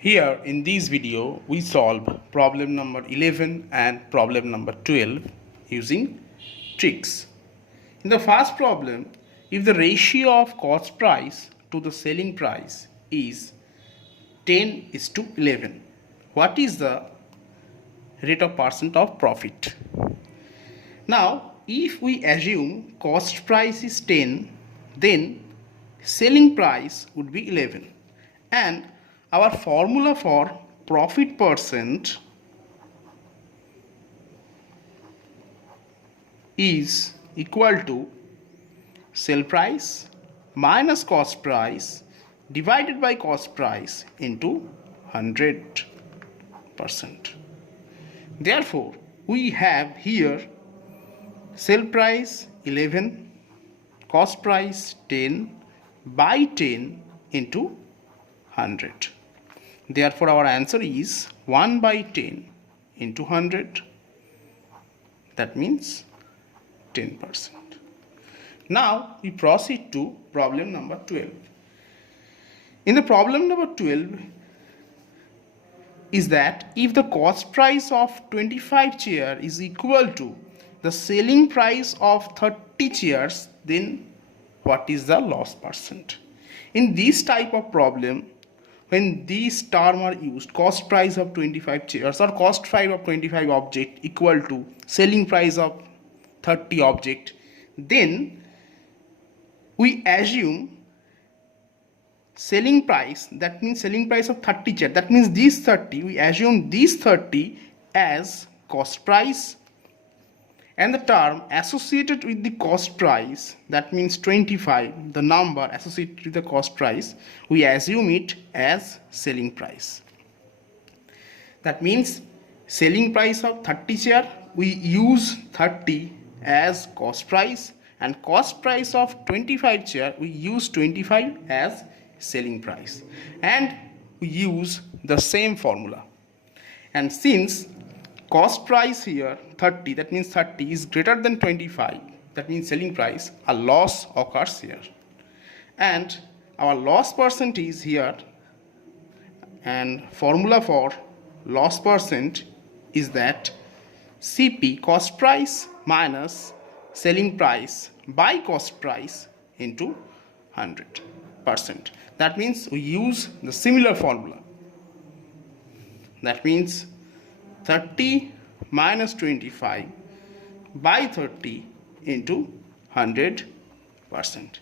Here in this video we solve problem number 11 and problem number 12 using tricks. In the first problem, if the ratio of cost price to the selling price is 10:11, what is the rate of percent of profit? Now if we assume cost price is 10, then selling price would be 11, and our formula for profit percent is equal to sell price minus cost price divided by cost price into 100%. Therefore, we have here sell price 11, cost price 10 by 10 into 100. Therefore, our answer is 1 by 10 into 100. That means 10%. Now, we proceed to problem number 12. In the problem number 12 is that if the cost price of 25 chairs is equal to the selling price of 30 chairs, then what is the loss percent? In this type of problem, when these terms are used, cost price of 25 chairs or cost price of 25 object equal to selling price of 30 object, then we assume selling price, that means selling price of 30 chairs, that means these 30, we assume these 30 as cost price, and the term associated with the cost price, that means 25, the number associated with the cost price, we assume it as selling price. That means selling price of 30 chair, we use 30 as cost price, and cost price of 25 chair, we use 25 as selling price, and we use the same formula. And since cost price here 30, that means 30 is greater than 25, that means selling price, a loss occurs here, and our loss percent is here, and formula for loss percent is that CP, cost price minus selling price by cost price into 100%. That means we use the similar formula. That means 30 minus 25 by 30 into 100%.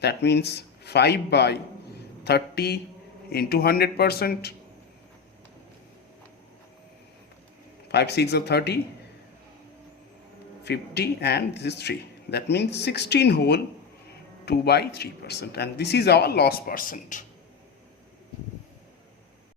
That means 5 by 30 into 100%. 5 6 are 30, 50, and this is 3. That means 16 whole 2 by 3%, and this is our loss percent.